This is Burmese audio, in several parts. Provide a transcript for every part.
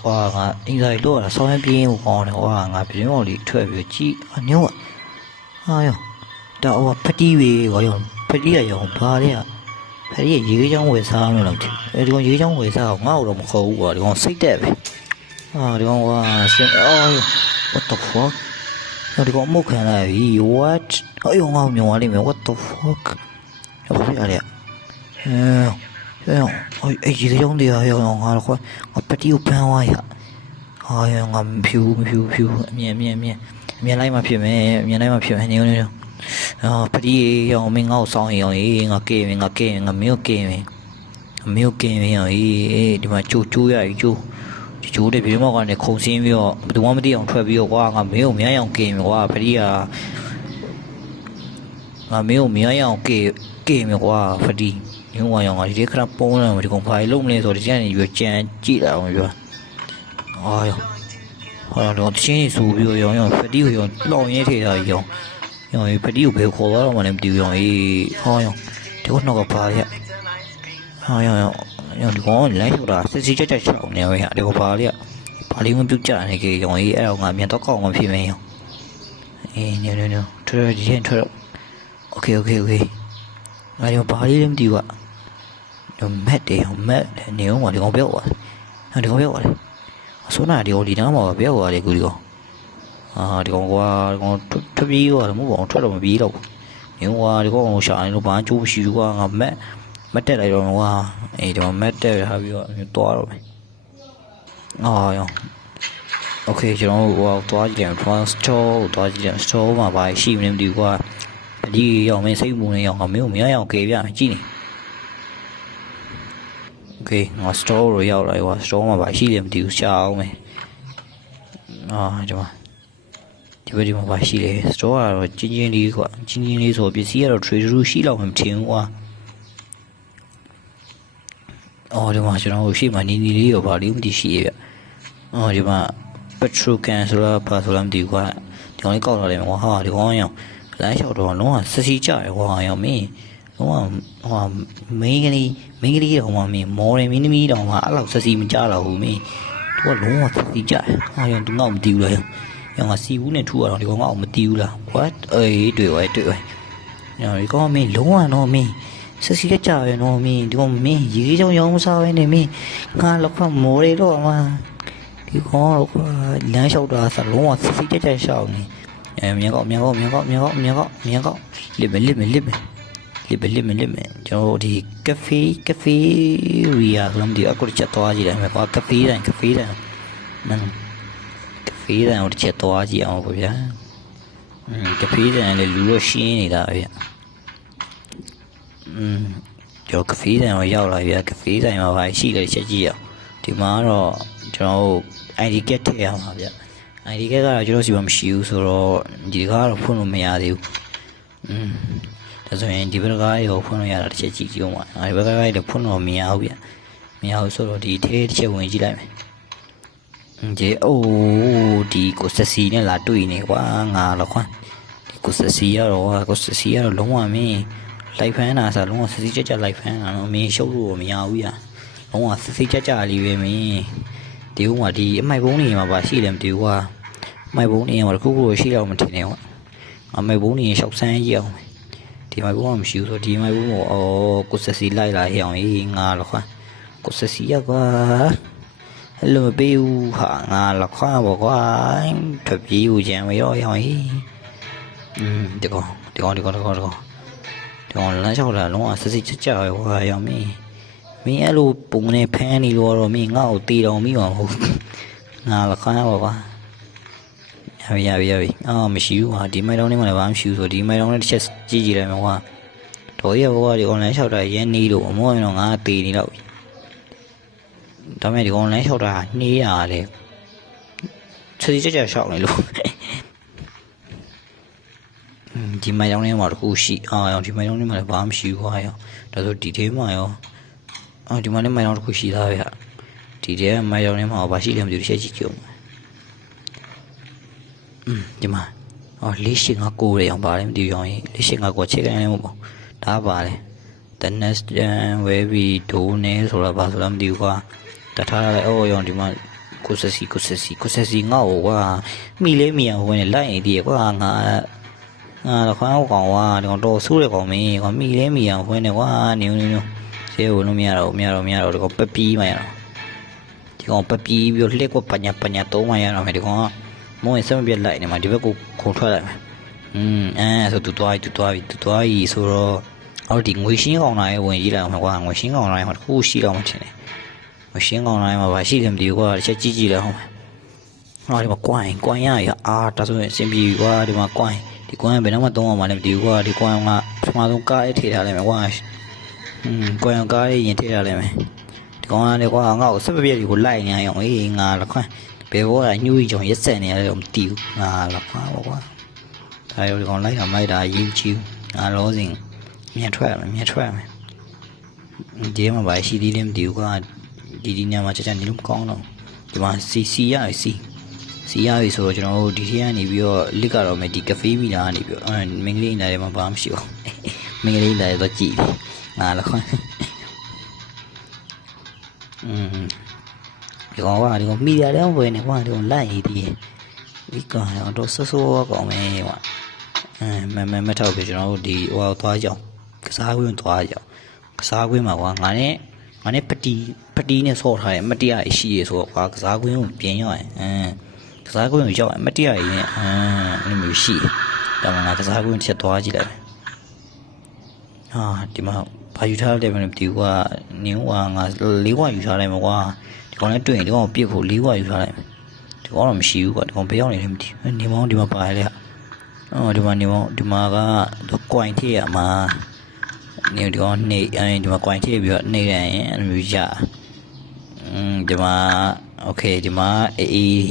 ကွာငါအင်္ဂါရီတော့ဆောင်းရပြင်းကိုကောင်းတယ်ကွာငါပြင်းမော်လေးထွက်ပြီးကြည့်ညောယောဒါဟိုဖတီးပဲကွာယောဖတီးရယောဘာလဲဖတီးရေချောင်းဝယ်စားလို့တော့ဒီကောင်ရေချောင်းဝယ်စားငါ့ကိုတော့မခေါ်ဘူးကွာဒီကောင်စိတ်တက်ပဲဒီကောင်ကွာwhat the fuck ဒီကောင်မုတ်ခံလိုက်ပြီ what ယောငါ့ကိုမြင်သွားလိမ့်မယ် what the fuck ဘာဖြစ်လဲ哎，这个兄弟啊，要用我的话，我不丢半碗呀。哎呀，我飘，面来嘛飘咩？面来嘛飘，牛，不丢要我们熬上要我给我没有给要你妈煮呀煮的比么个那空心表，不我们地方出表哇，我没有面样给哇，不丢啊，我没有面样给哇，不丢。因为我用这个包呢，我就讲拍弄嘞，说的这样越剪几了，我说，哎呀，好像这个现在手表用拍地用老年车的用拍地拍好了，我们就用好像这个那个拍的，好像用这个来说的，这在长呢，为啥这个拍的，拍的我就讲那个用我面到高我偏没用，牛，这之前这 ，OK， 哎呦，拍的怎么丢啊？mệt nếu mà đi con béo à số này đi con đi nó mà béo à để cứ đi con qua con thấp bí qua muốn bọn thoát rồi bí đâu nếu qua đi con sợ nó bán chú xíu qua ngập mệt đây lại rồi qua thì mà mệt đây hai bí to rồi ok cho nó qua to chỉ điểm store mà vài sim em đi qua đi dòng mình xây mù này dòng mấy dòng kề vậy chi này ok 我 store 都要来，我 store 嘛把系列丢下没这边嘛把系列 store 啊，仅仅的说比些了吹出系了很轻哇这嘛就让我去嘛你有把你们的系列这嘛 petrol can 是了把出来丢quaဒီကောင်လေးကောက်လာတယ်ကွာဒီကောင်ရောလမ်းလျှောက်တော့လုံးဝစစ်စစ်ကြရကွာရောမင်းလုံးဝမင်းကလေးတော့မှမင်းမော်တယ်မင်းသမီးတော့မှအဲ့လောက်စစ်စစ်မကြတော့ဘူးမင်းသူကလုံးဝစစ်စစ်ကြရရောသူငေါ့မတီးဘူးလားရောငါစီဘူးနဲ့ထူရတော့ဒီကောင်ငေါ့မတီးဘူးလား what တွေ့ရောဒီကောင်မင်းလုံးဝတော့မင်းစစ်စစ်ကြရတော့မင်းဒီကောင်မင်းရေကြောင်ရောင်းစားပဲနေမင်းငါလောက်ခမော်တယ်တော့မှဒီကောင်တော့လမ်းလျှောက်တာဆိုလုံးဝစစ်စစ်ကြရှောက်နေမြန်ကောက်လစ်မယ်ကျွန်တော်ဒီကဖေးရီယာလမ်းဒီအခုချက်သွားကြည့်တယ်မယ်ကွာကဖေးတိုင်းဟိုချက်သွားကြည့်အောင်ပေါ့ဗျာကဖေးတိုင်းလည်းလူလို့ရှင်းနေတာဗျကျွန်တော်ကဖေးတိုင်းရောက်လာဗျာကဖေးတိုင်းမှာပါရှိတယ်ချက်ကြည့်အောင်ဒီမှာတော့ကျွန်တော် ID card ထည့်ရမှာဗျID card ကတော့ကျွန်တော်စီမမရှိဘူးဆိုတော့ဒီကတော့ဖွင့်လို့မရသေးဘူးဒါဆိုရင်ဒီဘက်ကရောဖွင့်လို့ရတာတစ်ချက်ကြည့်ကြည့်အောင်ပါဒီဘက်ကလည်းဖွင့်လို့မရဘူးဗျမရဘူးဆိုတော့ဒီထဲတစ်ချက်ဝင်ကြည့်လိုက်မယ်ဒီကိုစစီနဲ့လာတွေ့နေကွာငါတော့ခွန်းဒီကိုစစီကတော့လုံးဝမင်းလိုက်ဖမ်းတာဆိုလုံးဝစစီကြလိုက်ဖမ်းတာတော့မင်းရှုပ်လို့မရဘူးဗျလုံးဝစစီကြလေးပဲမင်းဒီဥမာဒီအမိုက်ဘုံနေမှာပါရှိတယ်မတူကွာအမိုက်ဘုံနေမှာတခုခုရှိတော့မထင်နဲ့ကွာအမိုက်ဘုံနေရှောက်ဆန်းကြီးအောင်ဒီမိုက်ဘုံကမရှိဘူးဆိုဒီမိုက်ဘုံကိုကိုစစီလိုက်လာအောင်ငါတော့ခွာကိုစစီရကွာဟယ်လိုပေးဦးဟာငါတော့ခွာပေါ့ကွာထွက်ပြေးဦးကြံမရောအောင်ဒီကောင်လမ်းလျှောက်လာလုံးဝစစီကြရွာရောမင်းအဲ့လိုပုံနဲ့ဖမ်းနေလို့တော့မင်းငါ့ကိုတီတော်မိမှာမဟုတ်ငါလည်းခိုင်းပါကွာရပြီမရှိဘူးဟာဒီမိုင်တောင်းလေးမှလည်းဘာမှမရှိဘူးဆိုဒီမိုင်တောင်းလေးတစ်ချက်ကြည့်လိုက်မှာကွာတော်ရကွာဒီ online လျှောက်တာရန်နေလို့အမောရင်တော့ငါတီနေတော့ဒါမဲ့ဒီ online လျှောက်တာနှေးရတယ်ချစ်ကြလျှောက်နေလို့ဒီမိုင်တောင်းလေးမှာတခုရှိဒီမိုင်တောင်းလေးမှာလည်းဘာမှမရှိဘူးကွာရောဒါဆိုဒီထဲမှာရောဒီမှာလည်းမိုင်တောင်တစ်ခုရှိသားဗျဒီထဲမိုင်တောင်ထဲမှာဘာရှိလဲမသိဘူးတစ်ချက်ကြည့်ကြည့်အောင်ဒီမှာ4859တဲ့အောင်ပါတယ်မသိဘူးအောင်4859ချက်ကနေမဟုတ်ဒါပါတယ် the next where we do နဲ့ဆိုတာဘာဆိုတာမသိဘူးကွာ တထားလိုက်အော်ရောင်ဒီမှာကိုဆက်စီငါ့ကိုကွာမိလဲမိအောင်ဝင်နေလိုက်ရင်ဒီကွာငါတော့ခေါင်းကောင်ကွာဒီကောင်တော်ဆိုးတယ်ကောင်မင်းကွာမိလဲမိအောင်ဝင်နေကွာနင်းဆဲဝင်လို့မရတော့ဒီကောင်ပက်ပြီးမှရတော့ဒီကောင်ပက်ပြီးပြီးလှက်ကွပညာသုံးမှရတော့မယ်ဒီကောင်ကမုန်းရင်စမပြက်လိုက်နေမှာဒီဘက်ကိုခုံထွက်လိုက်မယ်ဆိုတူသွားပြီဆိုတော့အော်ဒီငွေရှင်းကောင်လာရဲ့ဝင်ကြည့်လိုက်အောင်ကွာငွေရှင်းကောင်လာရဲ့မှာတစ်ခုရှိတော့မှထင်တယ်ငွေရှင်းကောင်လာရဲ့မှာဘာရှိတယ်မသိဘူးကွာတစ်ချက်ကြည့်လိုက်အောင်ဟောဒီမှာကွိုင်းရရဒါဆိုရင်အဆင်ပြေကွာဒီမှာကွိုင်းဒီကွိုင်းဘယ်တော့မှသုံးအောင်မလဲမသိဘူးကွာဒီကွိုင်းကပထမဆုံးကားရေးထည့်ထားလိုက်မယ်ကွာကွိုင်းကားရေးရင်ထည့်ထားလိုက်မယ်ဒီကောင်ကလည်းကွာငါ့ကိုစပပြက်ဒီကိုလိုက်နေအောင်အေးငါလည်းခွန်းဘယ်ဘောကညှိုးကြီးကြောင်ရက်ဆက်နေရတယ်မသိဘူးငါလည်းခွန်းပေါ့ကွာဒါရောဒီကောင်လိုက်တာရင်ချီငါလောစင်မြတ်ထွက်ရမယ်ဒီမှာဘာရှိသေးလဲမသိဘူးကွာဒီညမှာချက်နေလို့မကောင်းတော့ဒီမှာစီရပြီဆိုတော့ကျွန်တော်တို့ဒီထက်ကနေပြီးတော့လစ်ကတော့မယ်ဒီကဖေးမီလာကနေပြီးတော့မင်းကလေးနိုင်တယ်မှာဘာမှမရှိဘူးမင်းကလေးနိုင်တော့ကြည့်ငါလည်းခွန်းဒီကောင်မိရတယ်ဝင်နေကွာဒီကောင်လိုက်ရည်ဒီကောင်တော့ဆိုးကောင်မယ်ကွာမထောက်ပြကျွန်တော်တို့ဒီဟိုသွားကြအောင်ကစားကွင်းသွားကြအောင်ကစားကွင်းမှာကွာငါနဲ့ပတီနဲ့ဆော့ထားတယ်မတရားရှိရဆိုတော့ကွာကစားကွင်းကိုပြင်ရရင်ကစားကွင်းကိုရောက်ရင်မတရားရင်အဲ့လိုမျိုးရှိတယ်ဒါမှငါကစားကွင်းချက်သွားကြည့်လိုက်ဒီမှာဘာယူထားတယ်မသိဘူးကွာနင်းကွာငါ၄ဝယူထားလိုက်မှာကွာဒီကောင်လည်းတွေ့ရင်ဒီကောင်ပြစ်ဖို့၄ဝယူထားလိုက်မယ်ဒီကောင်တော့မရှိဘူးကွာဒီကောင်ဘယ်ရောက်နေလဲမသိဘူးနေမောင်းဒီမှာပါလေဒီမှာကကွိုင်းထည့်ရမှာနေဒီကောင်နေဒီမှာကွိုင်းထည့်ပြီးတော့နေရရင်အဲ့လိုမျိုးရဒီမှာโอเคဒီမှာအေး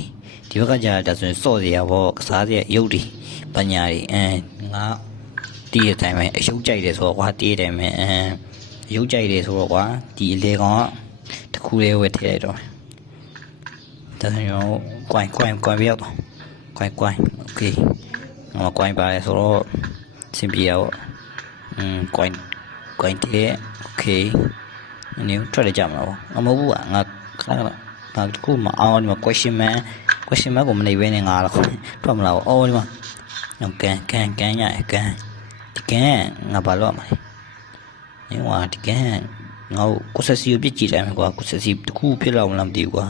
ဒီဘက်ကကြာဒါဆိုရင်စော့စရာပေါ့ကစားစရာရုပ်တွေပညာတွေငါတီးရတိုင်းပဲအယုတ်ကြိုက်တယ်ဆိုတော့ကွာတီးတယ်မယ်အယုတ်ကြိုက်တယ်ဆိုတော့ကွာဒီအလေကောင်ကတစ်ခုလေးဝယ်ထည့်လိုက်တော့ဒါဆိုရင်ကွိုင်းပြောက်တော့ကွိုင်းโอเคကွိုင်းပါလေဆိုတော့စင်ပြေတော့ကွိုင်းတဲ့โอเคနည်းထွက်ကြမှာပေါ့မဟုတ်ဘူးငါခဏဒါတခုမအောင်ဒီမှာ question mark ကိုမနေဘဲနဲ့ငါတော့ထွက်မလာဘူးအော်ဒီမှာကန်ရကန်ဒီကန်ငါဘာလို့မလဲညဝဒီကန်ငါကိုဆက်စီကိုပြစ်ကြည့်လိုက်မယ်ကွာကိုဆက်စီတခုဖြစ်လောက်မလားမသိဘူးကွာ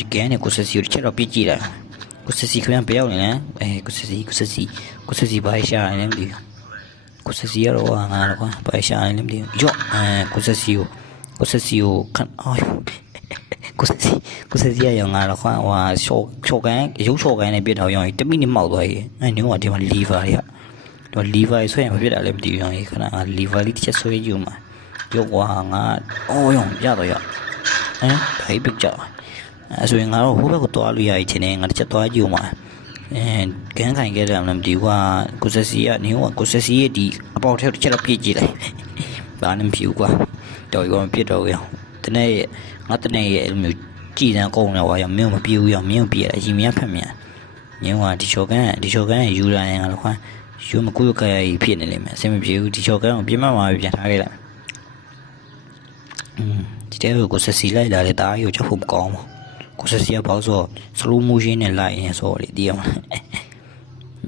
ဒီကန်နဲ့ကိုဆက်စီကိုတစ်ချက်တော့ပြစ်ကြည့်လိုက်ကိုဆက်စီခင်ဗျားဘယ်ရောက်နေလဲကိုဆက်စီဘာရှာနေလဲမသိဘူးကိုဆက်စီရောငါတော့ကွာဘာရှာနေလဲမသိဘူးယော့ကိုဆက်စီကိုခန့်အော်ကိုဆက်စီရောငါတော့ကွာဟိုရှော့ကန်ရုပ်ရှော့ကန်နဲ့ပြစ်တော့ရော1မိနစ်မောက်သွားရေးနင်းကဒီမှာလီဗာတွေကတော့လီဗာဆွဲရင်မဖြစ်တာလည်းမသိဘူးရောခဏငါလီဗာလေးတစ်ချက်ဆွဲကြည့်ဦးမှာယော့ကွာငါအော်ရောရတော့ရဒါပြကြဆိုရင်ငါတို့ဟိုဘက်ကိုတွားလို့ရည်ချင်တယ်ငါတစ်ချက်တွားကြည့်ဦးမှာကန်းခိုင်ခဲ့တယ်မလားမသိဘူးကွာကိုဆက်စီကနေဟိုကိုဆက်စီရဲ့ဒီအပေါက်ထဲတစ်ချက်တော့ပြည့်ကြည့်လိုက်ဘာမှမဖြစ်ဘူးကွာတော်ရောမပြစ်တော့ဘူးတနေ့ငါတနေ့ရဲ့အဲ့လိုမျိုးကြည်တန်းကုန်တယ်ကွာရမင်းမပြေဘူးရမင်းပြေအရင်မြတ်ဖက်မြန်ညင်ကဒီချော်ကန်ရဲ့ယူလာရင်ငါတော့ခွန်းယူမကူရခရကြီးဖြစ်နေလိမ့်မယ်အဆင်မပြေဘူးဒီချော်ကန်ကိုပြင်းမှမှာပြန်ထားခဲ့လိုက်ဒီတဲကိုဆက်စီလိုက်လာတဲ့တားကြီးကိုချက်ဖို့မကောင်းဘူးကိုဆက်စီကပေါ့ဆို slow motion နဲ့လိုက်ရင်ဆိုတော့ဒီအောင်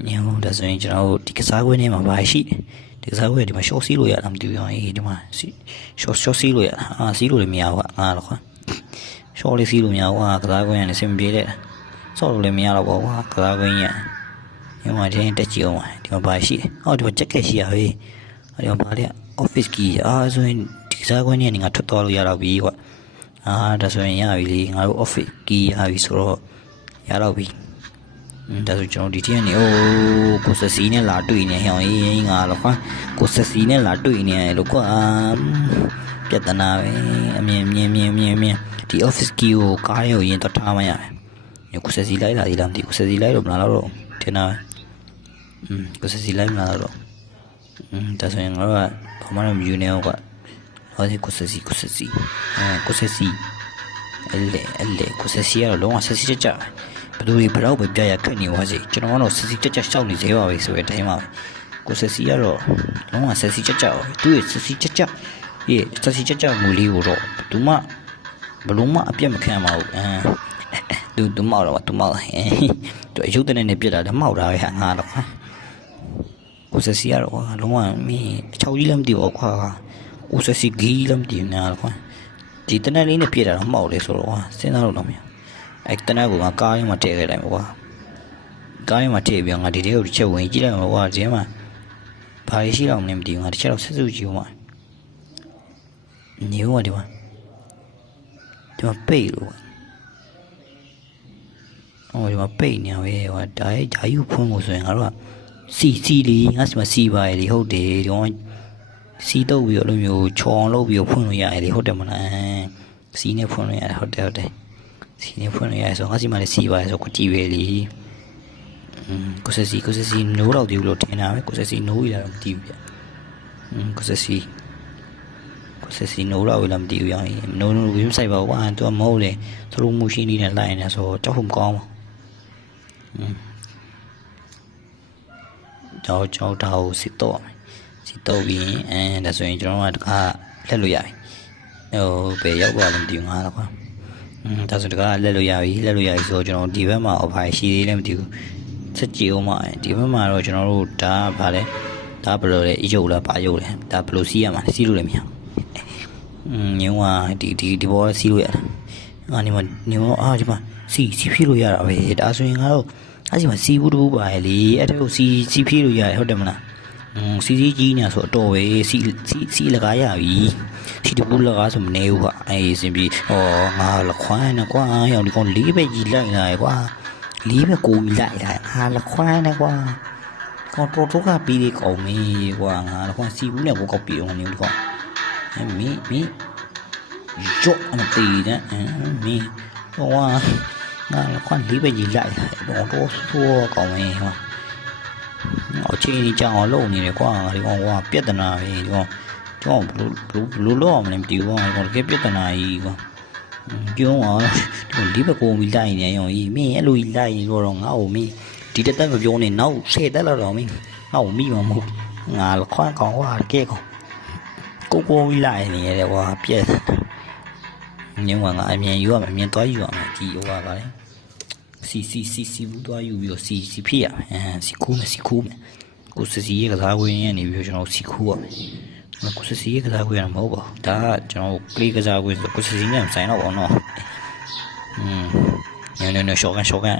ညင်ဒါဆိုရင်ကျွန်တော်တို့ဒီကစားကွင်းထဲမှာဘာရှိဒီကစားကွင်းဒီမှာ short စီးလို့ရလားမသိဘူးဒီမှာ short စီးလို့ရစီးလို့လည်းမရဘူးငါတော့ခွန်း short လေးစီးလို့မရဘူးကစားကွင်းကနေစင်ပြေတဲ့ဆော့လို့လည်းမရတော့ဘူးကွာကစားကွင်းကြီးညမှာတင်းတက်ကြည့်အောင်ဒီမှာဘာရှိတယ်ဒီမှာ jacket ရှိရဟေးဒီမှာဘာလဲ office key ဆိုရင်ဒီကစားကွင်းကြီးကနေငါထွက်သွားလို့ရတော့ပြီကွာဒါဆိုရင်ရပြီလေငါတို့ office key ရပြီဆိုတော့ရတော့ပြီဒါဆိုကျွန်တော်ဒီထက်နေကိုဆက်စီနဲ့လာတွေ့နေဟောင်းငါတော့ကွာကိုဆက်စီနဲ့လာတွေ့နေလို့ကွာပြဿနာပဲအမြင်ဒီ office key ကိုကားရုံရင်တော့ထားမှရတယ်ကိုဆက်စီလိုက်လာဒီလားမသိကိုဆက်စီလိုက်တော့မလားတော့ထင်တာကိုဆက်စီလိုက်မလားတော့ဒါဆိုရင်ငါတို့ကဘာမှမယူနေတော့ကွာဟောဒီကိုဆက်စီကိုဆက်စီအဲ့လေကိုဆက်စီကတော့လုံးဝဆက်စီကြဘယ်လိုဘယ်တော့ပဲပြရခက်နေပါစေကျွန်တော်ကတော့ဆက်စီကြရှောက်နေသေးပါပဲဆိုတဲ့အတိုင်းပါကိုဆက်စီကတော့လုံးဝဆက်စီကြသူ့ရဲ့ဆက်စီကြဆက်စီကြမူလေးကိုတော့ဘူးမှ ဘလုံးမအပြတ်မခံပါဘူးသူမောက်တော့သူမောက်သူအယုတ်တဲ့နဲ့ပြစ်တာလည်းမောက်တာပဲငါတော့ကိုစစီရတော့လုံးဝမင်း6ကြီးလည်းမသိဘူးကွာကိုစစီဂီလည်းမသိဘူးနားကွာဒီတနက်လေးနဲ့ပြစ်တာတော့မောက်လေဆိုတော့စဉ်းစားလို့တော့မရအဲ့တနက်ကငါကားရင်းမှာထည့်ခဲ့လိုက်မှာကွာကားရင်းမှာထည့်ပြီးငါဒီတဲကိုတစ်ချက်ဝင်ကြည့်လိုက်မှာကွာဒီမှာဘာရှိတော့မလဲမသိဘူးငါတစ်ချက်တော့ဆက်စုကြည့်ဦးမှာညိုးဒီမှာပိတ်လို့ဒီမှာပိတ်နေပဲဟိုဒါယူဖွင့်လို့ဆိုရင်ငါတို့ကစီလေးငါစီမှာစီပါရည်ဟုတ်တယ်ဒီကောင်စီတုပ်ပြီးတော့လိုမျိုးချော်လုပ်ပြီးဖွင့်လို့ရတယ်ဟုတ်တယ်မလားစီနဲ့ဖွင့်လို့ရတယ်ဟုတ်တယ်စီနဲ့ဖွင့်လို့ရတယ်ဆိုငါစီမှာလည်းစီပါရယ်ဆိုကွတီပဲလေကိုစစီနိုးတော့ဒီလိုထင်တာပဲကိုစစီနိုးရတာမသိဘူးဗျကိုစစီနိုးတော့လည်းမသိဘူးရောနိုးဝင်းဆိုင်ပါကွာသူကမဟုတ်လေသူတို့မှုရှိနေတဲ့လိုက်နေဆိုကြောက်ဖို့မကောင်းဘူးကြောက်တာကိုစစ်တော့ပြီးဒါဆိုရင်ကျွန်တော်ကတခါလက်လို့ရပြီဘယ်ရောက်သွားလဲမသိဘူးငါတော့ကွာဒါဆိုတခါလက်လို့ရပြီဆိုတော့ကျွန်တော်ဒီဘက်မှာအဖိုင်ရှိသေးလည်းမသိဘူးချက်ကြည့်အောင်မဒီဘက်မှာတော့ကျွန်တော်တို့ဒါကဘာလဲဒါဘယ်လိုလဲအယုတ်လားပါယုတ်လဲဒါဘယ်လိုစီးရမှာစီးလို့လည်းမရညောဒီဘောစီးလို့ရတယ်ငါနေမှာဒီမှာစီဖြည့်လို့ရတာပဲဒါဆိုရင်ငါတို့အဲ့ဒီမှာစီဘူးတူပါလေအဲ့ဒါကိုစီဖြည့်လို့ရတယ်ဟုတ်တယ်မလားစီကြီးညာဆိုတော့ပဲစီလကားရပြီစီတူလကားဆိုမနေဘူးကွာအဲ့စင်ပြီးငါလခွမ်းနဲ့ကွာရောဒီကောင်လေးပဲကြီးလိုက်လာကွာလေးပဲကိုကြီးလိုက်လာဟာလခွမ်းနဲ့ကွာကောင်တော်ကပြီးလေကောင်မင်းကွာငါလခွမ်းစီဘူးနဲ့ဘောကောက်ပြီးအောင်နေဒီကောင်မင်းကြောက်မတီးတဲ့မင်းဟောငါခွန်လေးပဲကြီးလိုက်တော့ဆိုးကောင်းမင်းဟောအချင်းကြောင်လုံးနေတယ်ကွာဒီကောင်ကပြဿနာပဲဒီကောင်ဘလို့လောမလဲမသိဘူးကွာဒီကောင်ကပြဿနာကြီးကွာပြောအောင်ဒီလေးပဲကိုမီလိုက်နေရောမင်းအဲ့လိုကြီးလိုက်တော့ငါ့ကိုမင်းဒီတက်မပြောနဲ့နောက်10တက်လောက်တော့မင်းငါ့ကိုမိမှာမဟုတ်ငါခွန်ကောင်ကွာကဲကောင်ကိုမီလိုက်နေရတယ်ကွာပြက်ညငါအမြင်ယူရမယ်အမြင်သွားယူရမယ်ဒီဟိုကပါလေစီဘူးသွားယူပြီးတော့စီဖြစ်ရမယ်စီခိုးမယ်ကိုစစီရဲ့ကစားကွင်းရနေပြီးတော့ကျွန်တော်စီခိုးရမယ်ကိုစစီရဲ့ကစားကွင်းရမဟုတ်ပါဘူးဒါကကျွန်တော်ကလေးကစားကွင်းဆိုကိုစစီနဲ့ဆိုင်တော့ဘောနော်ညရှော့ကန်ကိုကန်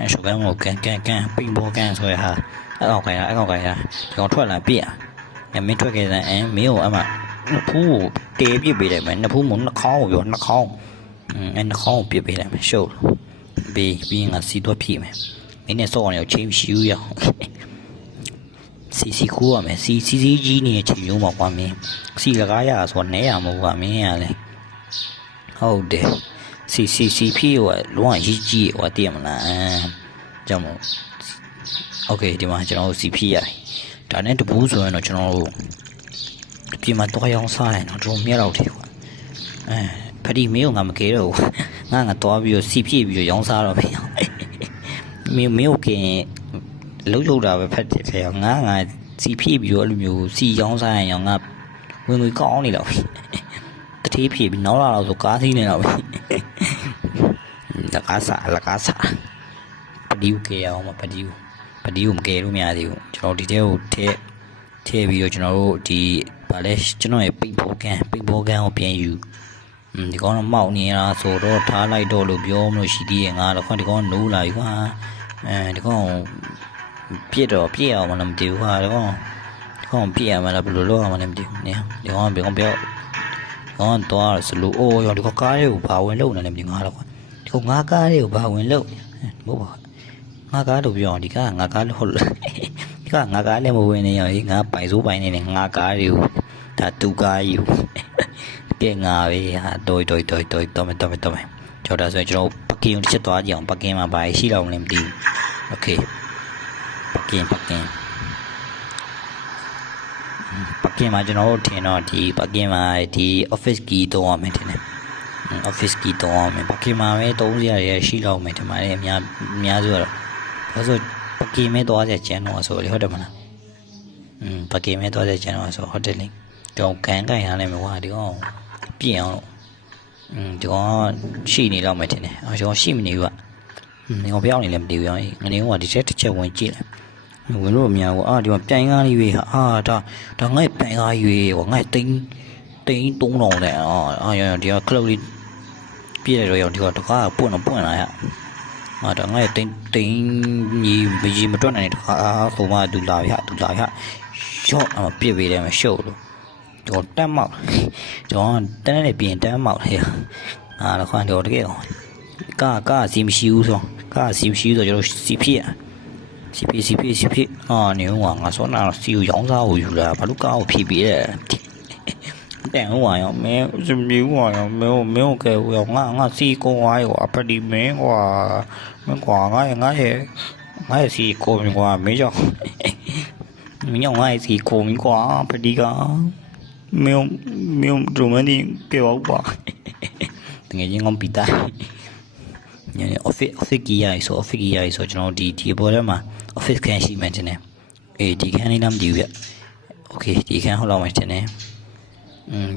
ပိန်ဘောကန်ဆိုရဟာအကောင်ခိုင်တာဒီကောင်ထွက်လာပြည့်မင်းထွက်ခဲ့တဲ့မင်းကိုအမနှစ်ဖူးတေးပြစ်ပေးလိုက်မယ်နှစ်ဖူးမနှာခေါင်းကိုပြောနှာခေါင်းနှာခေါင်းကိုပြစ်ပေးလိုက်မယ်ရှုပ်ပြီးငါစီတော့ဖြည့်မယ်မင်းနဲ့စောအောင်ချင်းရှိဦးရအောင်စီခိုးရမယ်စီကြီးနေတဲ့ချိန်မျိုးမှာကွာမင်းစီလကားရဆိုတော့နဲရမဟုတ်ကွာမင်းရလေဟုတ်တယ်စီဖြည့်ရောလုံးဝရေးကြီးရောတည်မလားကြောက်မို့โอเคဒီမှာကျွန်တော်စီဖြည့်ရတယ်ဒါနဲ့တပူးဆိုရင်တော့ကျွန်တော်တို့ဒီမှာတော့ရောင်းစားရင်တော့မြက်တော့တယ်ကွာဖဒီမင်းကငါမကဲတော့ဘူးငါတော့ပြီးတော့စီဖြည့်ပြီးတော့ရောင်းစားတော့ဖေမင်းကိုကင်လုံးထုတ်တာပဲဖတ်တယ်ဖေငါစီဖြည့်ပြီးတော့အဲ့လိုမျိုးစီရောင်းစားရင်ရောငါဝင်ငွေကောင်းနေတော့တတိဖြည့်ပြီးနောက်လာတော့ဆိုကားစီးနေတော့လကားစာပဒီကိုကဲအောင်မပဒီကိုမကဲလို့မရသေးဘူးကျွန်တော်ဒီတဲကိုထည့်ပြီးတော့ကျွန်တော်တို့ဒီဗာလဲကျွန်တော်ရဲ့ပိတ်ဘောကန်ကိုပြန်ယူဒီကောင်တော့မောက်နေလားဆိုတော့ထားလိုက်တော့လို့ပြောမလို့ရှိသေးရဲ့ငါတော့ဒီကောင်နိုးလာပြီကွာဒီကောင်ပြစ်အောင်မလားမသိဘူးကွာဒီကောင်ပြစ်ရမလားဘယ်လိုလုပ်ရမလဲမသိဘူးနေဒီကောင်ပြောကောင်တော့စလို့ရောဒီကောင်ကားလေးကိုဘာဝင်လုပ်နေလဲမသိငါတော့ကွာဒီကောင်ငါကားလေးကိုဘာဝင်လုပ်မဟုတ်ပါငါကားလို့ပြောအောင်ဒီကငါကားလို့ဟုတ်လို့ဒီကငါကားလည်းမဝင်နေရောငါပိုင်စိုးပိုင်နေနေငါကားလေးကိုဒါတူကားယူကဲငါပဲဟာတော်မယ်ကျော်ဒါဆိုရင်ကျွန်တော်ပကင်ကိုတစ်ချက်သွားကြည့်အောင်ပကင်မှာဘာရှိတော့မလဲမသိဘူးโอเคပကင်မှာကျွန်တော်တို့ထင်တော့ဒီပကင်မှာဒီ office key တော့ရမယ်ထင်တယ် office key တော့ရမယ်ပကင်မှာပဲသုံးစရာတွေရှိတော့မယ်ထင်ပါတယ်အများစုကတော့ဒါဆိုပကင်မဲသွားကြကျန်တော့ဆိုလေဟုတ်တယ်မလားပကင်မဲသွားကြကျန်တော့ဆိုဟုတ်တယ်လေကျွန်တော်ကန်ရမယ်ကွာဒီကောင်ပြည့်အောင်လို့ ဒီကောင်ရှိနေတော့မှတင်တယ်ဒီကောင်ရှိမနေဘူးကဒီကောင်ပြောင်းနေလည်းမတည်ဘူးရောငနေကဒီတစ်ချက်ဝင်ကြည့်လိုက်ဝင်လို့အများကဒီမှာပြိုင်ကားလေးပဲဒါငါ့ပြိုင်ကားကြီးပဲငါ့တိန်း3000တဲ့ရောဒီကကလုတ်လေးပြည့်တယ်ရောဒီကတကားပွင့်လာရဒါငါ့တိန်းကြီးမတွက်နိုင်တဲ့တကားဆိုမှဒူလာရရှော့ပြစ်ပေးတယ်မရှုပ်လို့တော့တက်မောက်တော့တန်းနဲ့ပြင်တန်းမောက်လေတော့ခွန်တော့တကယ်ကားစီမရှိဘူးဆိုကျွန်တော်စီဖြစ်နေဟိုငါစောနာစီကိုရောင်းစားကိုယူလာဘာလို့ကားကိုဖြီးပေးတယ်တဲ့ဟိုရောမင်းစမီဟိုရောမင်းကရောငါစီကိုဝါရောအပဒီမင်းကွာငါရဲ့စီကိုမင်းကွာမင်းကြောင့်ငါရဲ့စီကိုမင်းကွာပဒီကမင်းဒရိုမန်ဒီပြောပါတကယ်ကြီးငုံပီတာညနေ office ကြီးရဆိုကျွန်တော်ဒီဘောထဲမှာ office ခန်းရှိမှတင်တယ်ဒီခန်းလေးလားမသိဘူးဗျ okay ဒီခန်းဟုတ်လောက်မှတင်တယ်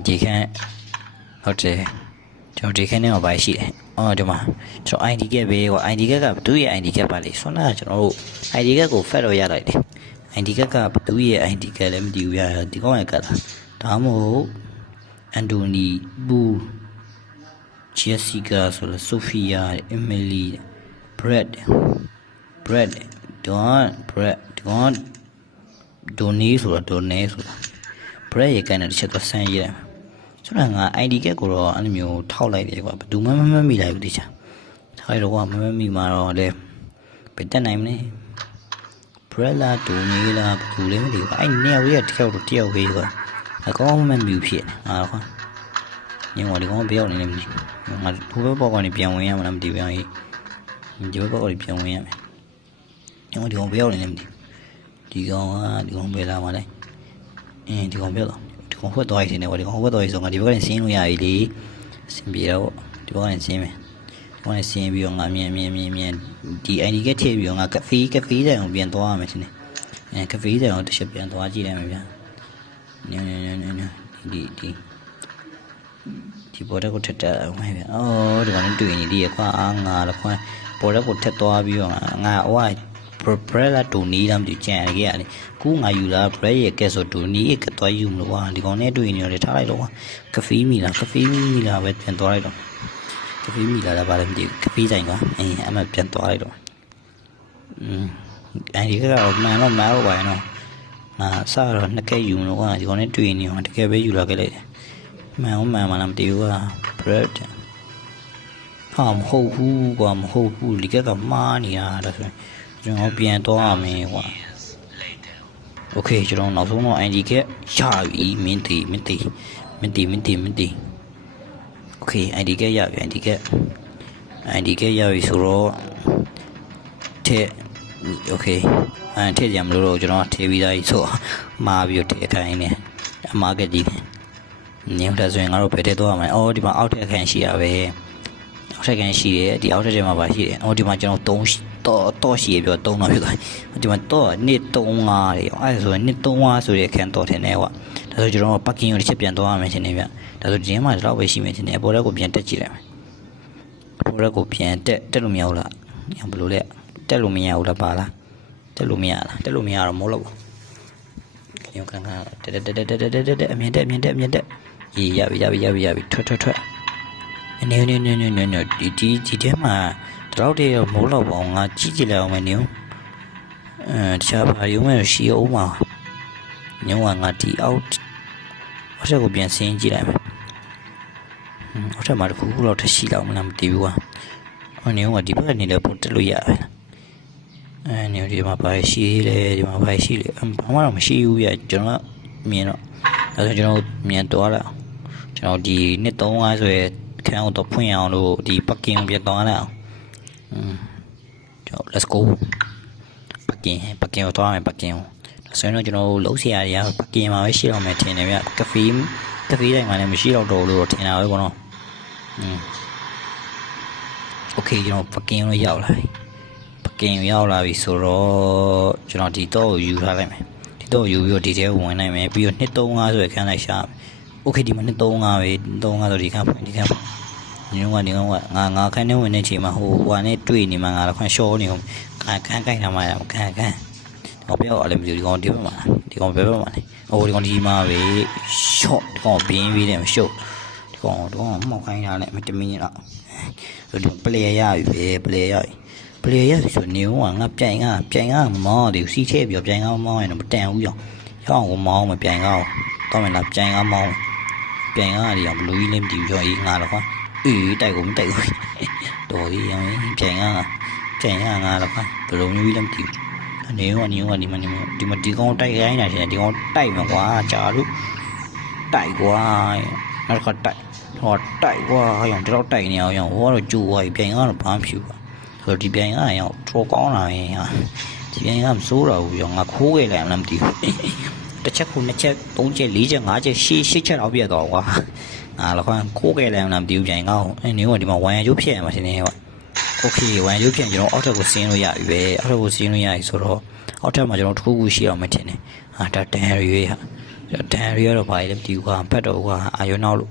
ဒီခန်းဟုတ်တယ်ကျွန်တော်ဒီခန်းထဲမှာပါရှိတယ်ဒီမှာကျွန်တော် ID card ပဲကွာ ID card ကဘသူရဲ့ ID card ပါလေဆွမ်းနာကျွန်တော်တို့ ID card ကိုဖတ်တော့ရလိုက်တယ် ID card ကဘသူရဲ့ ID card လည်းမသိဘူးဗျဒီကောင်ရဲ့ကတ်ဒါမှမဟုတ်အန်တိုနီဘူဂျက်စီကာဆိုလဲဆိုဖီယာအမီလီဘရက်ဒွန်ဒိုနီဆိုတာဘရက်ရဲ့ကန်တဲ့တစ်ချက်တော့ဆန်းရတယ်ဆိုတော့ငါ ID ကကိုတော့အဲ့လိုမျိုးထောက်လိုက်တယ်ကွာဘယ်သူမှမမိလိုက်ဘူးတခြားထားလိုက်တော့ကွာမမိမှာတော့လေဘယ်တက်နိုင်မလဲဘရက်လာဒိုနီလာဘယ်သူလဲမသိဘူးအဲ့နေရာကြီးတယောက်ပဲကွာအကောင်းမှမြူဖြစ်ကွာညောဒီကောင်ပြောင်းနေတယ်မသိဘူးငါဟိုဘက်ပေါက်ကနေပြန်ဝင်ရမှာမသိဘူးဒီဘက်ပေါက်ကနေပြန်ဝင်ရမယ်ညောဒီကောင်ပြောင်းနေတယ်မသိဘူးဒီကောင်ပဲလာမှာလဲဒီကောင်ပြောတော့ဒီကောင်ဖွက်သွားရည်နေကွာဒီကောင်ဖွက်သွားရည်ဆိုငါဒီဘက်ကနေဆင်းလို့ရပြီလေဆင်းပြေတော့ဒီဘက်ကနေဆင်းမယ်ဒီဘက်ကနေဆင်းပြီးတော့ငါမြင်ဒီ ID ကထည့်ပြီးတော့ငါကဖေးတိုင်အောင်ပြန်သွားရမယ်ထင်တယ်ကဖေးတိုင်အောင်တစ်ချက်ပြန်သွားကြည့်လိုက်မယ်ဗျာနေဒီပေါ်တက်ကိုထက်တာမယ်ဗျာဒီကောင်လည်းတွေ့နေသေးရကွာငါလည်းခွန်းပေါ်တက်ကိုထက်သွားပြီးတော့ငါဟိုဘရက်လာဒိုနီလားမသိကြံခဲ့ရတယ်ကူငါယူလာဘရက်ရဲ့ကဲဆိုဒိုနီကသွားယူမလို့ကွာဒီကောင်နဲ့တွေ့နေရတယ်ထားလိုက်တော့ကွာကဖေးမီလားပဲပြန်သွားလိုက်တော့ကဖေးမီလားဘာလဲမသိဘူးကဖေးတိုင်ကွာအမှပြန်သွားလိုက်တော့အဲဒီကတော့မှန်တော့ပါရဲ့နော်ငါစတော့နှစ်ကဲယူမလို့ကွာဒီကောင်နဲ့တွေ့နေအောင်တကယ်ပဲယူလာခဲ့လိုက်တယ်မှန်မလားမသိဘူးကွာဘရက်မဟုတ်ဘူးကွာမဟုတ်ဘူးဒီကကမှားနေတာဒါဆိုရင်ကျွန်တော်ပြန်သွားရမယ်ကွာโอเคကျွန်တော်နောက်ဆုံးတော့ ID ကရပြီမင်းတီโอเค ID ကရပြီ ID ကရပြီဆိုတော့โอเคထည့်ကြမလို့တော့ကျွန်တော်ထည့်ပြီးသားကြီးဆိုမှားပြီးတော့ထည့်ခိုင်းနေအမားကကြီးနေတော့ဆိုရင်ငါတို့ဖယ်ထည့်သွားရမယ်ဒီမှာအောက်ထည့်ခိုင်းရှိရပဲအောက်ထည့်ခိုင်းရှိတယ်ဒီအောက်ထည့်ထဲမှာပါရှိတယ်ဒီမှာကျွန်တော်တော့ရှိရပြော3တော့ဖြစ်သွားဒီမှာတော့နှစ်35တွေအဲ့ဆိုရင်နှစ်35ဆိုတဲ့အခန်းတော့ထင်တယ်ကွာဒါဆိုကျွန်တော်ပတ်ကင်းကိုတစ်ချက်ပြန်သွားရမယ်ရှင်နေဗျဒါဆိုဒီထဲမှာတော့ပဲရှိမယ်ရှင်နေပေါ်ရက်ကိုပြန်တက်ကြည့်လိုက်မယ်ပေါ်ရက်ကိုပြန်တက်လို့မရဘူးလားဘယ်လိုလဲတက်လို့မရဘူးလားပါလားတက်လို့မရတော့မဟုတ်လို့ညခန်းတက်အမြင်တက်ရပြီထွက်နေဒီထဲမှာတော့တဲ့မိုးလောက်ပေါင်းငါကြည့်လိုက်အောင်မယ်ညတခြားဘာရုံးမဲ့ရှိအောင်မှာညငါဒီအောက်ဆက်ကိုပြန်ဆင်းကြည့်လိုက်မယ်အောက်ထပ်မှာတခုခုတော့ထရှိလောက်မလားမသိဘူးကွာညကဒီဘက်ကနေလည်းပို့တက်လို့ရတယ်ညဒီမှာဘာရှိလဲဘာမှတော့မရှိဘူးပြကျွန်တော်မြင်တော့ဒါဆိုကျွန်တော်မြင်တော့လာကျွန်တော်ဒီနှစ်35ဆိုရယ်ခန်းတော့ဖွင့်အောင်လို့ဒီပတ်ကင်းကိုပြန်သွားလိုက်အောင်let's go ပတ်ကင်းကိုသွားမယ်ပတ်ကင်းကိုဆိုရင်တော့ကျွန်တော်လုံးစရာတွေပတ်ကင်းမှာပဲရှိတော့မယ်ထင်တယ်ဗျကဖေးတိုင်းမှာလည်းမရှိတော့လို့ထင်တာပဲကောနော်โอเคကျွန်တော်ပတ်ကင်းကိုရောက်လာပြီဆိုတော့ကျွန်တော်ဒီတော့ယူထားလိုက်မယ်ဒီတော့ယူပြီးတော့ဒီထဲဝင်နိုင်မယ်ပြီးတော့235ဆိုရယ်ခန်းလိုက်ရှာမယ်โอเคဒီမှာ235ပဲ235ဆိုဒီခန်း ညုံကနေတော့ငါခန်းထဲဝင်နေချိန်မှာဟိုဟိုနဲ့တွေ့နေမှာငါတော့ခွန်ရှောနေဟုတ်ခန်းကိုက်ထားမှရခန်းဟောပြောအဲ့လိုမျိုးဒီကောင်ဒီဘက်မှာဒီကောင်ဘယ်ဘက်မှာလဲဟိုဒီကောင်ဒီမှာပဲရှော့ဒီကောင်ဘင်းပြီးတယ်မရှုပ်ဒီကောင်မှောက်ခိုင်းတာနဲ့မတမင်းတော့ဒီပလေရပြီပလေရဆိုနေဦးငါပြိုင်ကမောင်းတယ်စီးထဲပြောပြိုင်ကမောင်းရင်တော့မတန်ဘူးရောင်းကိုမောင်းမပြိုင်ကောတော့မလားပြိုင်ကမောင်းပြိုင်ကတွေဘလူးကြီးလည်းမတည်ဘူးရောငါတော့ခွာတိုက်ကိုမတိုက်ဘူးတော်ကြီးရောပြိုင်ကငါတော့ခွာဘလူးမျိုးလည်းမတည်ဘူးနေဦးဒီမှာဒီကောင်တိုက်ခိုင်းတာရှင်ဒီကောင်တိုက်မှာကွာကြာလို့တိုက်ကွာနောက်တစ်ခါတိုက်ကွာရောင်းတော့တိုက်နေအောင်ရောင်းဟိုကတော့ကြိုးသွားပြီပြိုင်ကတော့ဘာမှဖြစ်ဘူးဆိုတော့ဒီပြိုင်ကရောင်းtropကောင်းလာရင်ဒီပြိုင်ကမစိုးတော့ဘူးရောငါခိုးခဲ့လိုက်မှမသိဘူးတစ်ချက်ခုနှစ်ချက်သုံးချက်လေးချက်ငါးချက်ရှစ်ချက်တော့ပြတ်တော့ကွာငါလည်းခိုးခဲ့လိုက်မှမသိဘူးပြိုင်ကောင်းနေဦးဒီမှာဝိုင်ရကျိုးဖြစ်ရမှာရှင်နေကွာโอเคဝိုင်ရကျိုးဖြစ်ကျွန်တော်အောက်ထပ်ကိုဆင်းလို့ရပြီပဲအောက်ထပ်ကိုဆင်းလို့ရပြီဆိုတော့အောက်ထပ်မှာကျွန်တော်တစ်ခုရှိအောင်မထင်နဲ့ဒါတန်ရီဟာတန်ရီကတော့ဘာလဲမသိဘူးကွာဖတ်တော့ကွာအာရုံနောက်လို့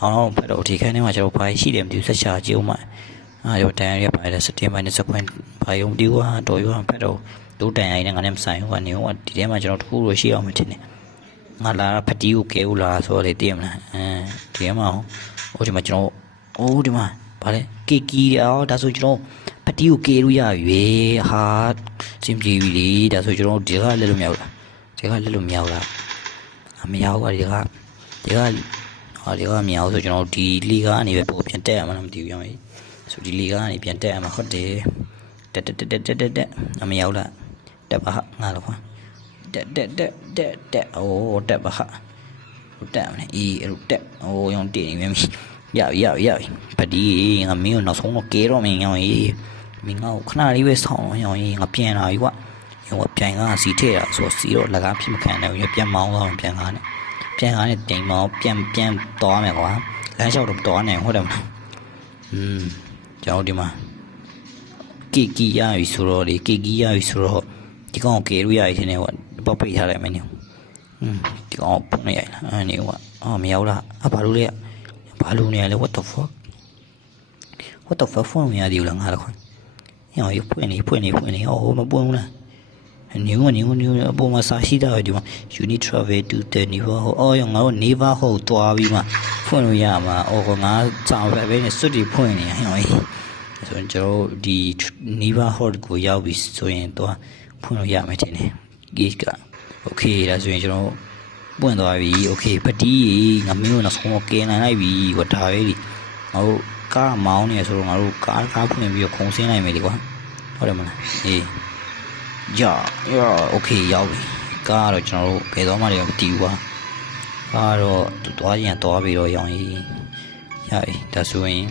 အောင်ဖတ်တော့ဒီခန်းထဲမှာကျွန်တော်ဘာရှိတယ်မသိဘူးဆက်ချာကြည့်ဦးမှာရောတန်ရီပါလေစတင်ပိုင်းနဲ့စကွန်ဘာယုံဒီကွာတော်ရောဖတ်တော့တို့တန်ရီနဲ့ငါနဲ့မဆိုင်ဘူးကနေဟိုဒီထဲမှာကျွန်တော်တစ်ခုလိုရှိအောင်မထင်နဲ့ငါလာဖတီးကိုကဲဦးလားဆိုတော့လေသိရမလားဒီထဲမှာဟိုဒီမှာကျွန်တော်ဒီမှာဗါလဲကီဒါဆိုကျွန်တော်ဖတီးကိုကဲလို့ရပြီဟာစင်ပြေပြီလေဒါဆိုကျွန်တော်ဒီကလက်လို့မရဘူးလားဒီကလက်လို့မရဘူးလားမရဘူးကွာဒီကမရဘူးဆိုကျွန်တော်ဒီလီကာကနေပဲပို့ပြန်တက်ရမှာမသိဘူးရောင်းဆိုဒီလီကာကနေပြန်တက်ရမှာဟုတ်တယ်တက်မရဘူးလားတက်ပါဟာငါတော့ခွာတက်တက်ပါဟာတက်မလဲအဲ့လိုတက်ရောင်းတည်နေပြီရပဒီငါမင်းကိုနောက်ဆုံးတော့ကဲတော့မင်းရောင်းမင်းငါ့ကိုခဏလေးပဲဆောင်းတော့ရောင်းငါပြန်လာပြီကွာရောပြန်ကစီထည့်တာဆိုစီတော့လက်ကားဖြစ်မခံနိုင်ဘူးပြန်မောင်းတော့ပြန်ကားနဲ့တင်မောင်းပြန်တော်မယ်ကွာလမ်းလျှောက်တော့တော်နိုင်ဟုတ်တယ်မလားကျွန်တော်ဒီမှာကီရပြီဆိုတော့လေကီရပြီဆိုတော့ဒီကောင်ကဲလို့ရပြီထင်တယ်ကွာပေါ့ပိတ်ထားလိုက်မယ်နေဒီကောင်ပုံနေရလားနေကွာမရောက်လားဘာလို့လဲဘာလို့နေရလဲ what the fuck ဖုန်းမရသေးဘူးလားငါတော့ခွရောဖွင့်နေမပွင့်ဘူးလားနေအပေါ်မှာစာရှိတာပဲဒီမှာ you need travel to the neighborhood ရောငါတို့ neighborhood သွားပြီးမှဖွင့်လို့ရမှာငါစာပဲနဲ့စွတ်တီဖွင့်နေရောဆိုရင်ကျွန်တော်ဒီ neighborhood ကိုရောက်ပြီဆိုရင်တော့ဖွင့်လို့ရမယ်တင်တယ် gate က okay ဒါဆိုရင်ကျွန်တော်ပွင့်သွားပြီ okay ပတိငါမင်းတို့နောက်ဆုံးကဲနိုင်လိုက်ပြီကွာဒါပဲဒီငါတို့ကားမောင်းနေဆိုတော့ငါတို့ကားဖွင့်ပြီးတော့ခုံဆင်းနိုင်မယ်လေကွာဟုတ်တယ်မလားโอเคရောက်ပြီကားတော့ကျွန်တော်တို့ဘယ်တော့မှလည်းမတီးဘူးကွာကားတော့သွားရင်သွားပြီးတော့ရောင်းရပြီဒါဆိုရင်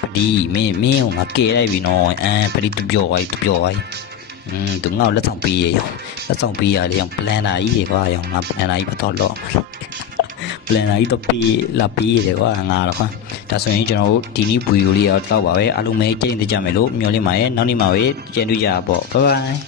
ပတိမင်းကိုငါကဲလိုက်ပြီနော်ပတိတပြော်သွားသူငါ့ကိုလက်ဆောင်ပေးရလေပလန်နာကြီးတွေကွာရောငါပလန်နာကြီးတော့လော့ပလန်နာကြီးတော့ပေးရတယ်ကွာငါတော့ခွာဒါဆိုရင်ကျွန်တော်တို့ဒီနေ့ဗီဒီယိုလေးတော့ပါပဲအားလုံးပဲကြည့်နေကြမယ်လို့မျှော်လင့်ပါတယ်နောက်နေ့မှာပဲကြည့်တွေ့ကြပါပေါ့ဘိုင်